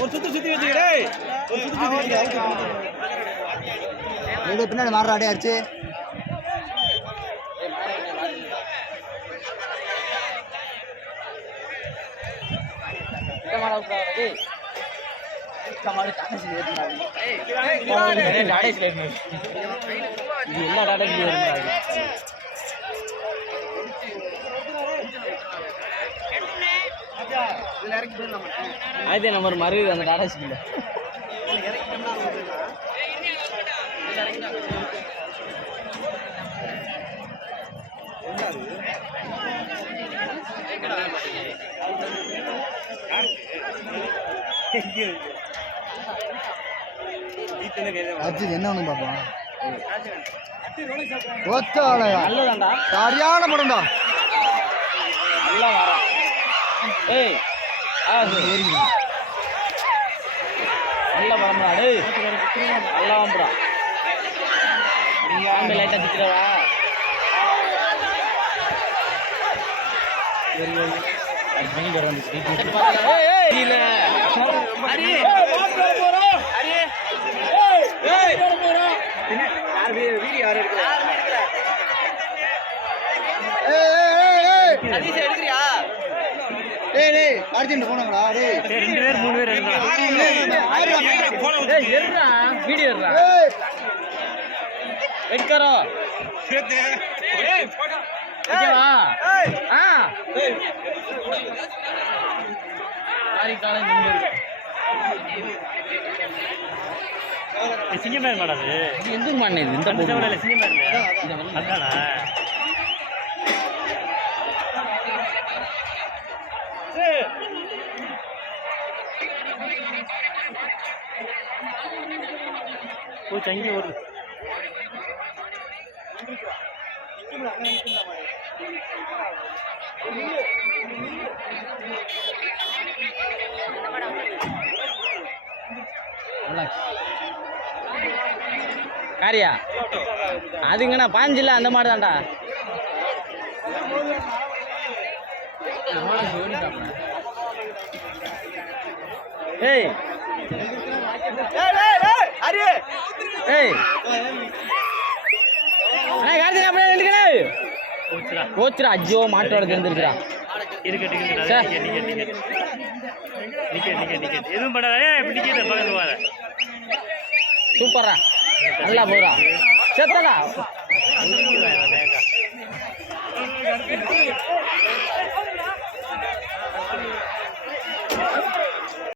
ஒரு சுத்து சுத்தி வச்சுக்க டேய் ஒரு சுத்து சுத்தி பின்னாடி மாறுற என்ன எல்லா டாடாஸ்லயும் இருந்தாங்க ஆயிரத்தி நம்பர் மறுபடியும் அந்த டாடா ஸ்கில் என்ன ஒன்று பார்ப்போம்? சரியான படம்டா. நல்லா வரா ஏய் ஆ சரி. நல்ல படம்டா டேய். நல்லா வந்துடா ஆண்டு லைட்டாக திக்கிறவா ஏய் ஏய் ஏய் ஏய் டேய் டேய் அர்ஜென்ட் போனாங்கடா டேய். ரெண்டு பேர் மூணு பேர் வீடியோ ஓகேவா? ஆ. சாரி காலேஜ் இங்க இருக்கு சிங்கமேன் மாடல் இது. எந்த மண்ணு இது? இந்த பொண்ணு செவலையில் சிங்கமேன் அதானா? போச்சு அங்கே வருது காரியா? அதுங்கண்ணா பாஞ்சில்ல அந்த மாதிரி தான்டா ஏய். ஏய் கார்த்திகா அப்படியே நின்றுக்கணே கோச்சுரா அஜ்ஜோ மாட்டோட சூப்பரா நல்லா போறா. செத்தடா வேகா.